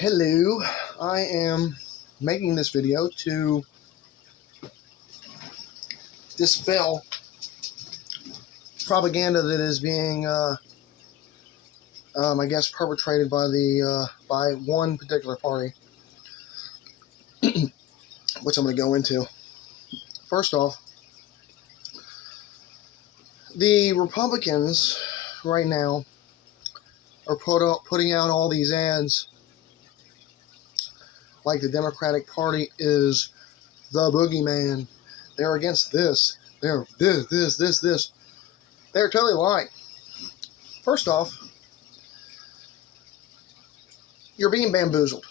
Hello, I am making this video to dispel propaganda that is being, I guess, perpetrated by by one particular party, which I'm going to go into. First off, the Republicans right now are putting out all these ads like the Democratic Party is the boogeyman. They're against this. They're this. They're totally lying. First off, you're being bamboozled.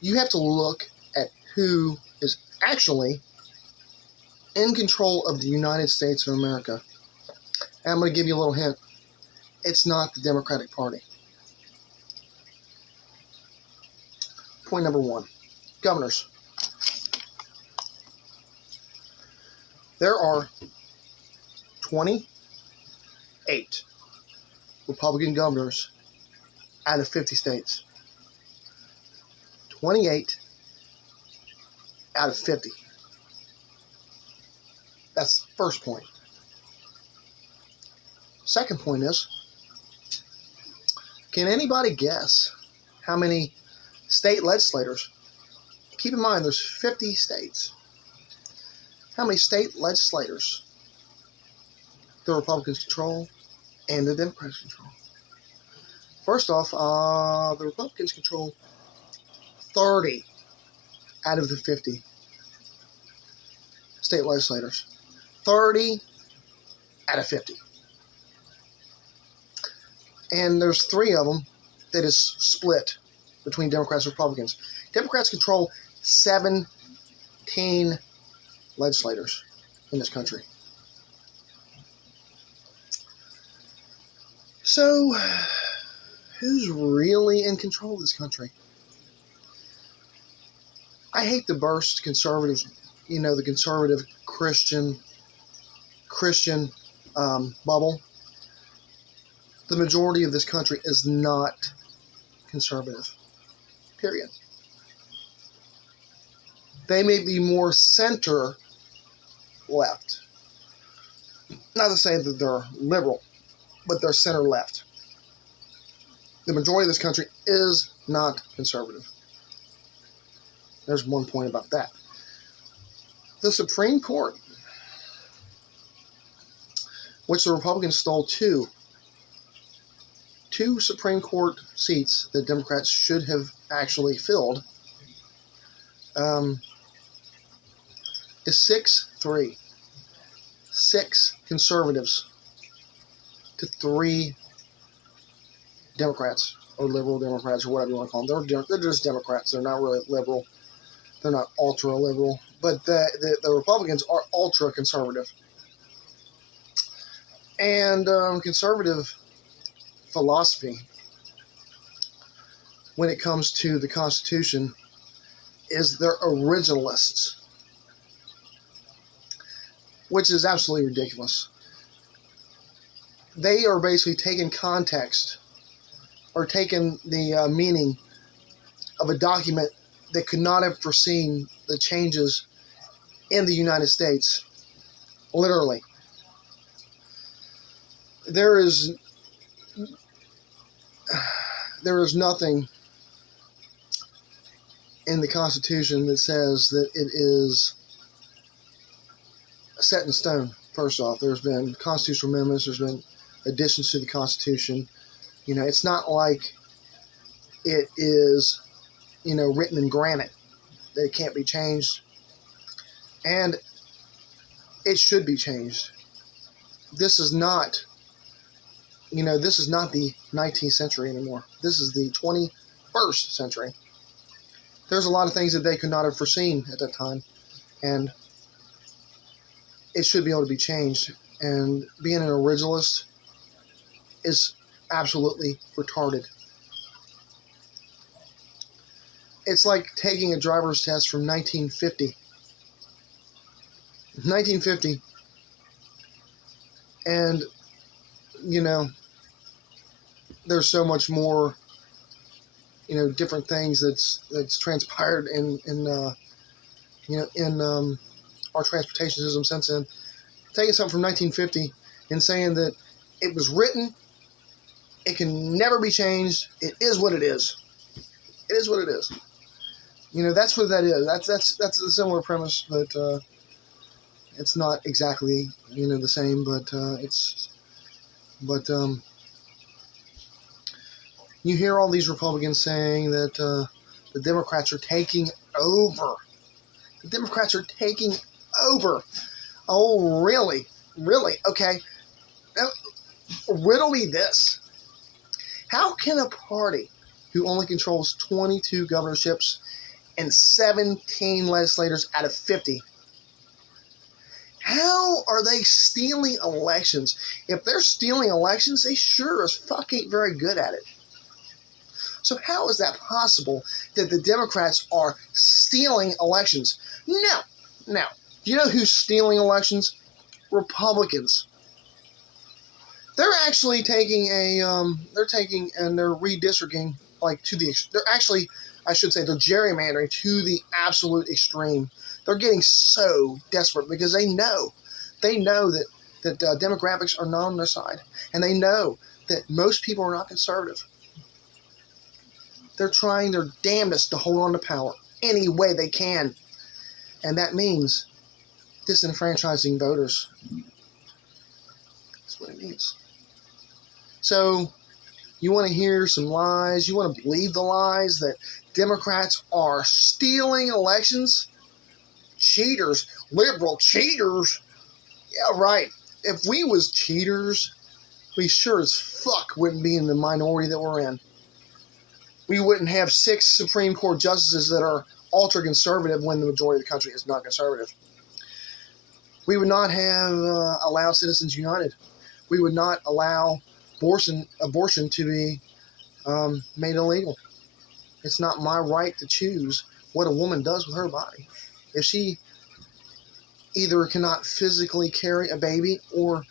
You have to look at who is actually in control of the United States of America. And I'm going to give you a little hint. It's not the Democratic Party. Point number one. Governors. There are 28 Republican governors out of 50 states. 28 out of 50. That's the first point. Second point is, can anybody guess how many state legislators? Keep in mind, there's 50 states. How many state legislators the Republicans control and the Democrats control? First off, the Republicans control 30 out of the 50 state legislators. 30 out of 50. And there's 3 of them that is split between Democrats and Republicans. Democrats control 17 legislators in this country. So, who's really in control of this country? I hate to burst conservatives, the conservative Christian bubble. The majority of this country is not conservative. Period. They may be more center left. Not to say that they're liberal, but they're center left. The majority of this country is not conservative. There's one point about that. The Supreme Court, which the Republicans stole two Supreme Court seats that Democrats should have actually filled, is 6-3. 6 conservatives to 3 Democrats, or liberal Democrats, or whatever you want to call them. They're just Democrats. They're not really liberal. They're not ultra-liberal. But the Republicans are ultra-conservative. And conservative philosophy when it comes to the Constitution is they're originalists, which is absolutely ridiculous. They are basically taking context or taking the meaning of a document that could not have foreseen the changes in the United States. Literally. There is nothing in the Constitution that says that it is set in stone. First off, there's been constitutional amendments, there's been additions to the Constitution. It's not like it is, written in granite, that it can't be changed. And it should be changed. This is not, this is not the 19th century anymore. This is the 21st century. There's a lot of things that they could not have foreseen at that time. And it should be able to be changed. And being an originalist is absolutely retarded. It's like taking a driver's test from 1950. 1950. And, there's so much more different things that's transpired in our transportation system since then. Taking something from 1950 and saying that it was written, it can never be changed. It is what it is. It is what it is. That's what that is. That's a similar premise, but it's not exactly the same. But you hear all these Republicans saying that the Democrats are taking over. The Democrats are taking over. Oh, really? Really? Okay. Now, riddle me this. How can a party who only controls 22 governorships and 17 legislators out of 50, how are they stealing elections? If they're stealing elections, they sure as fuck ain't very good at it. So how is that possible that the Democrats are stealing elections? Now, do you know who's stealing elections? Republicans. They're actually taking they're redistricting they're gerrymandering to the absolute extreme. They're getting so desperate because they know that demographics are not on their side, and they know that most people are not conservative. They're trying their damnedest to hold on to power any way they can, and that means disenfranchising voters. That's what it means. So, you want to hear some lies? You want to believe the lies that Democrats are stealing elections? Cheaters. Liberal cheaters. Yeah, right. If we was cheaters, we sure as fuck wouldn't be in the minority that we're in. We wouldn't have 6 Supreme Court justices that are ultra-conservative when the majority of the country is not conservative. We would not have allowed Citizens United. We would not allow abortion to be made illegal. It's not my right to choose what a woman does with her body. If she either cannot physically carry a baby, or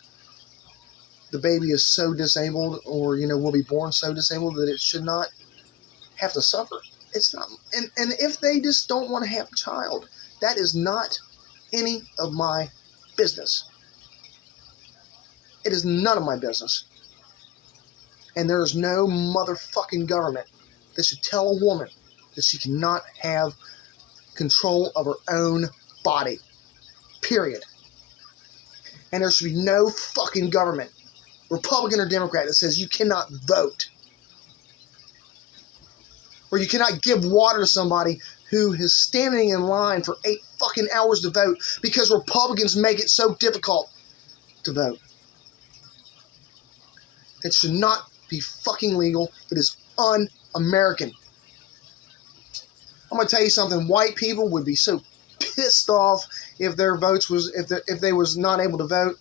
the baby is so disabled, or will be born so disabled that it should not have to suffer. It's not, and if they just don't want to have a child, that is not any of my business. It is none of my business. And there is no motherfucking government that should tell a woman that she cannot have control of her own body. Period. And there should be no fucking government, Republican or Democrat, that says you cannot vote. Or you cannot give water to somebody who is standing in line for 8 fucking hours to vote because Republicans make it so difficult to vote. It should not be fucking legal. It is un-American. I'm going to tell you something. White people would be so pissed off if their votes was if they was not able to vote.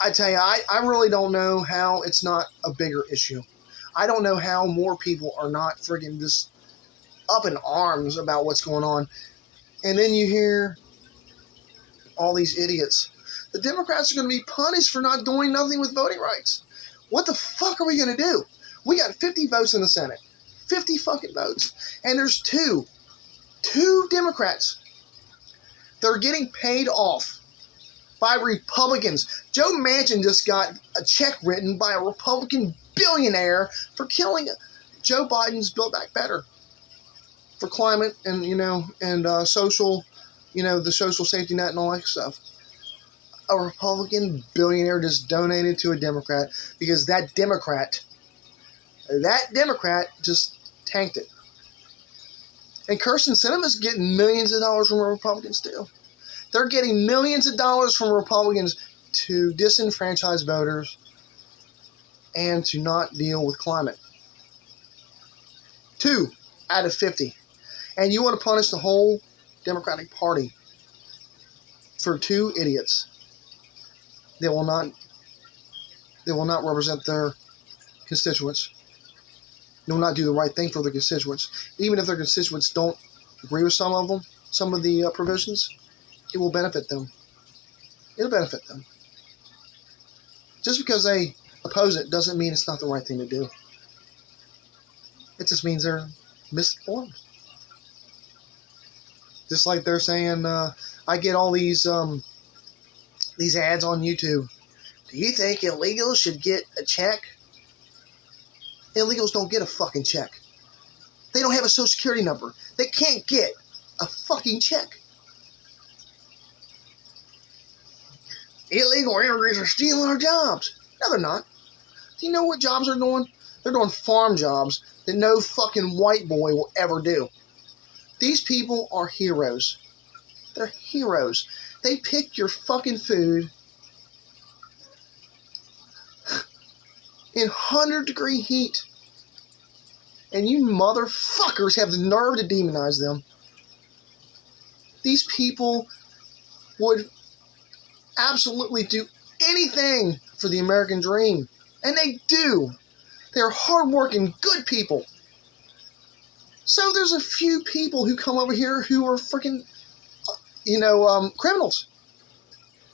I tell you, I really don't know how it's not a bigger issue. I don't know how more people are not friggin' just up in arms about what's going on. And then you hear all these idiots. The Democrats are going to be punished for not doing nothing with voting rights. What the fuck are we going to do? We got 50 votes in the Senate. 50 fucking votes. And there's two Democrats that are getting paid off by Republicans. Joe Manchin just got a check written by a Republican billionaire for killing Joe Biden's Build Back Better for climate and social, the social safety net and all that stuff. A Republican billionaire just donated to a Democrat because that Democrat just tanked it. And Kirsten Sinema's getting millions of dollars from Republicans too. They're getting millions of dollars from Republicans to disenfranchise voters and to not deal with climate. 2 out of 50. And you want to punish the whole Democratic Party for 2 idiots that will not represent their constituents. They will not do the right thing for their constituents. Even if their constituents don't agree with some of the provisions, it will benefit them. It'll benefit them. Just because they oppose it doesn't mean it's not the right thing to do. It just means they're misinformed. Just like they're saying, I get all these ads on YouTube. Do you think illegals should get a check? Illegals don't get a fucking check. They don't have a social security number. They can't get a fucking check. Illegal immigrants are stealing our jobs. No, they're not. Do you know what jobs they're doing? They're doing farm jobs that no fucking white boy will ever do. These people are heroes. They're heroes. They pick your fucking food in 100-degree heat. And you motherfuckers have the nerve to demonize them. These people would absolutely do anything for the American dream. And they do. They're hardworking, good people. So there's a few people who come over here who are freaking, criminals.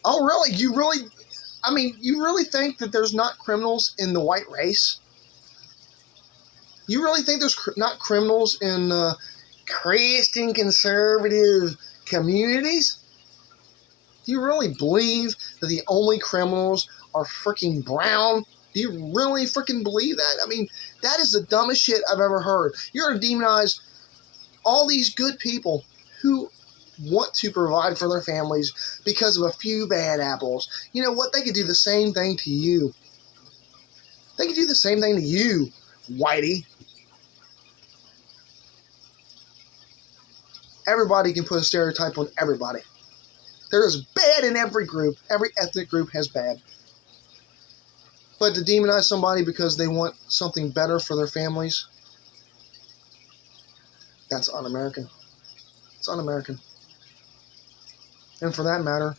Oh, really? You really think that there's not criminals in the white race? You really think there's not criminals in Christian conservative communities? Do you really believe that the only criminals are freaking brown? Do you really freaking believe that? I mean, that is the dumbest shit I've ever heard. You're going to demonize all these good people who want to provide for their families because of a few bad apples. You know what? They could do the same thing to you. They could do the same thing to you, whitey. Everybody can put a stereotype on everybody. There is bad in every group. Every ethnic group has bad. But to demonize somebody because they want something better for their families, that's un-American. It's un-American. And for that matter,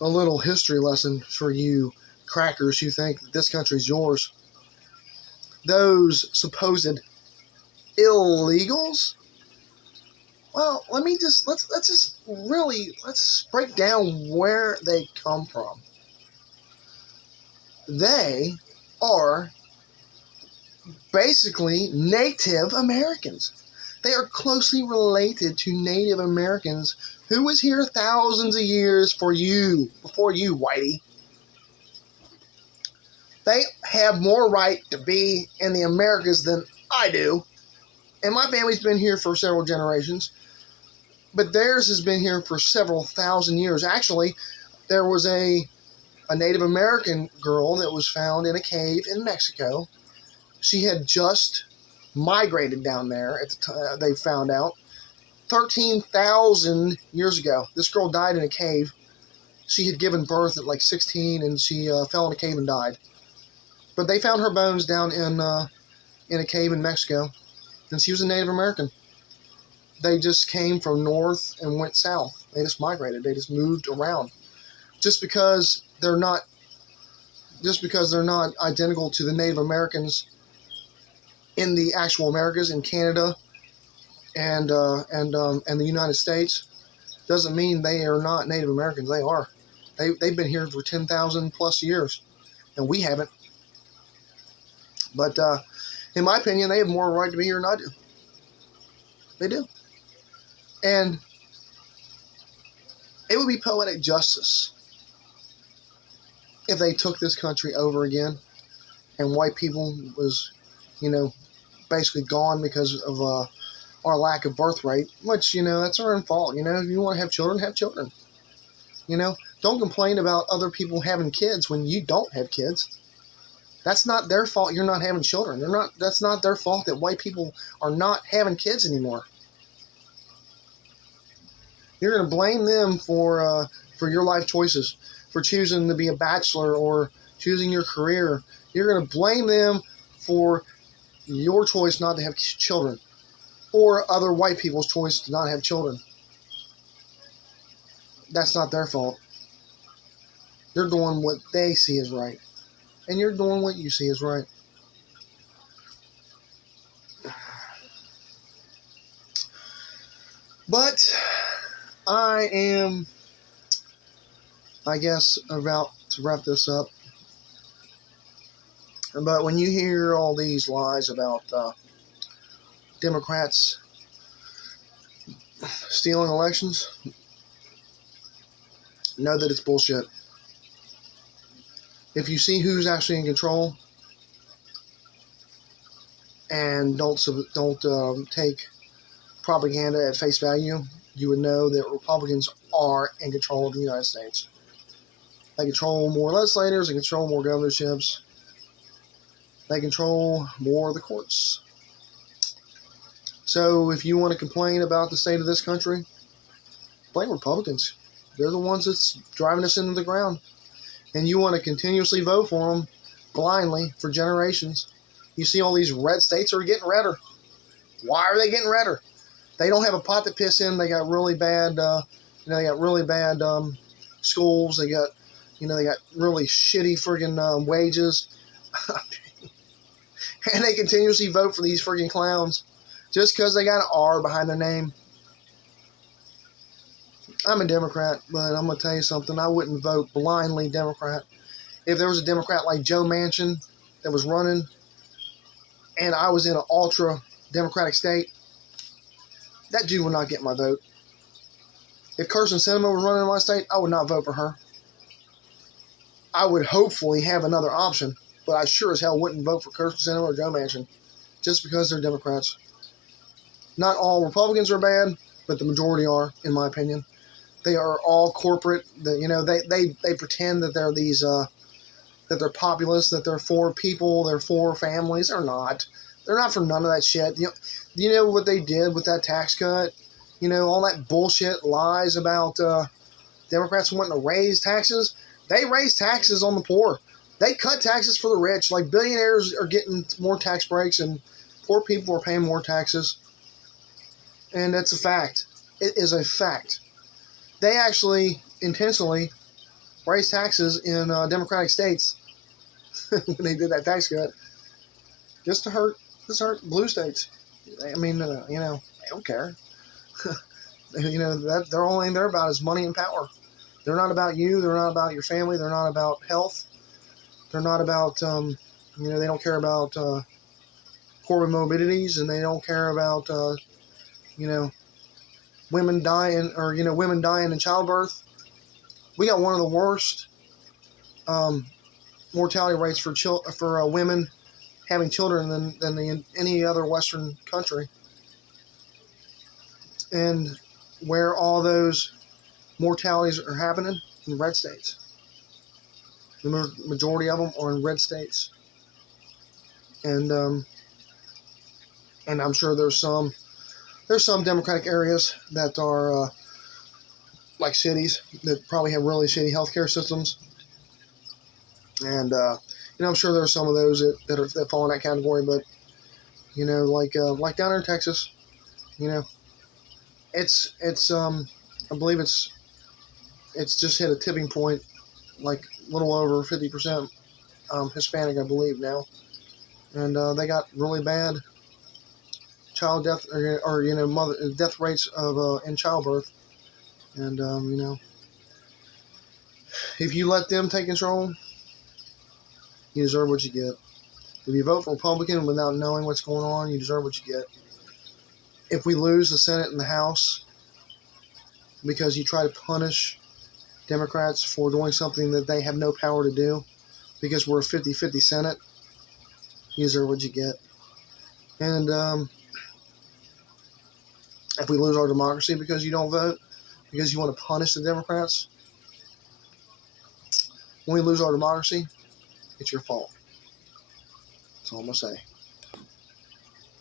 a little history lesson for you crackers who think that this country's yours. Those supposed illegals, well, let's break down where they come from. They are basically Native Americans. They are closely related to Native Americans who was here thousands of years before you, whitey. They have more right to be in the Americas than I do. And my family's been here for several generations. But theirs has been here for several thousand years. Actually, there was a Native American girl that was found in a cave in Mexico. She had just migrated down there at the time they found out 13,000 years ago. This girl died in a cave. She had given birth at like 16 and she fell in a cave and died. But they found her bones down in a cave in Mexico, and she was a Native American. They just came from north and went south. They just migrated. They just moved around. Just because they're not identical to the Native Americans in the actual Americas, in Canada and the United States, doesn't mean they are not Native Americans. They are. They've been here for 10,000 plus years, and we haven't. But in my opinion, they have more right to be here than I do. They do. And it would be poetic justice if they took this country over again and white people was, basically gone because of our lack of birth rate, which, that's our own fault. If you want to have children. Don't complain about other people having kids when you don't have kids. That's not their fault you're not having children. That's not their fault that white people are not having kids anymore. You're going to blame them for your life choices, for choosing to be a bachelor or choosing your career. You're going to blame them for your choice not to have children, or other white people's choice to not have children. That's not their fault. They're doing what they see as right, and you're doing what you see as right. But I am, I guess, about to wrap this up. But when you hear all these lies about Democrats stealing elections, know that it's bullshit. If you see who's actually in control, and don't take propaganda at face value, you would know that Republicans are in control of the United States. They control more legislators, they control more governorships, they control more of the courts. So if you want to complain about the state of this country, blame Republicans. They're the ones that's driving us into the ground. And you want to continuously vote for them blindly for generations. You see all these red states are getting redder. Why are they getting redder? They don't have a pot to piss in. They got really bad, they got really bad schools. They got really shitty friggin' wages. And they continuously vote for these friggin' clowns just because they got an R behind their name. I'm a Democrat, but I'm going to tell you something. I wouldn't vote blindly Democrat. If there was a Democrat like Joe Manchin that was running and I was in an ultra Democratic state, that dude would not get my vote. If Kirsten Sinema was running in my state, I would not vote for her. I would hopefully have another option, but I sure as hell wouldn't vote for Kirsten Sinema or Joe Manchin just because they're Democrats. Not all Republicans are bad, but the majority are, in my opinion. They are all corporate. They pretend that they're these that they're populist, that they're for people, they're for families. They're not. They're not for none of that shit. You know what they did with that tax cut? All that bullshit lies about Democrats wanting to raise taxes. They raise taxes on the poor. They cut taxes for the rich. Like billionaires are getting more tax breaks, and poor people are paying more taxes. And that's a fact. It is a fact. They actually intentionally raised taxes in Democratic states when they did that tax cut, just to hurt blue states. I mean, they don't care. That they're only there about is money and power. They're not about you. They're not about your family. They're not about health. They're not about they don't care about comorbidities, and they don't care about women dying in childbirth. We got one of the worst mortality rates for women having children than any other Western country. And where all those mortalities are happening? In red states. The majority of them are in red states. And I'm sure there's some Democratic areas that are like cities that probably have really shitty healthcare systems. And I'm sure there are some of those that fall in that category. But like down there in Texas, it's I believe it's just hit a tipping point, like a little over 50% Hispanic, I believe now, and they got really bad child death or mother death rates of in childbirth, and if you let them take control, you deserve what you get. If you vote for Republican without knowing what's going on, you deserve what you get. If we lose the Senate and the House because you try to punish Democrats for doing something that they have no power to do, because we're a 50-50 Senate, you deserve what you get. And if we lose our democracy because you don't vote, because you want to punish the Democrats, when we lose our democracy, it's your fault. That's all I'm going to say.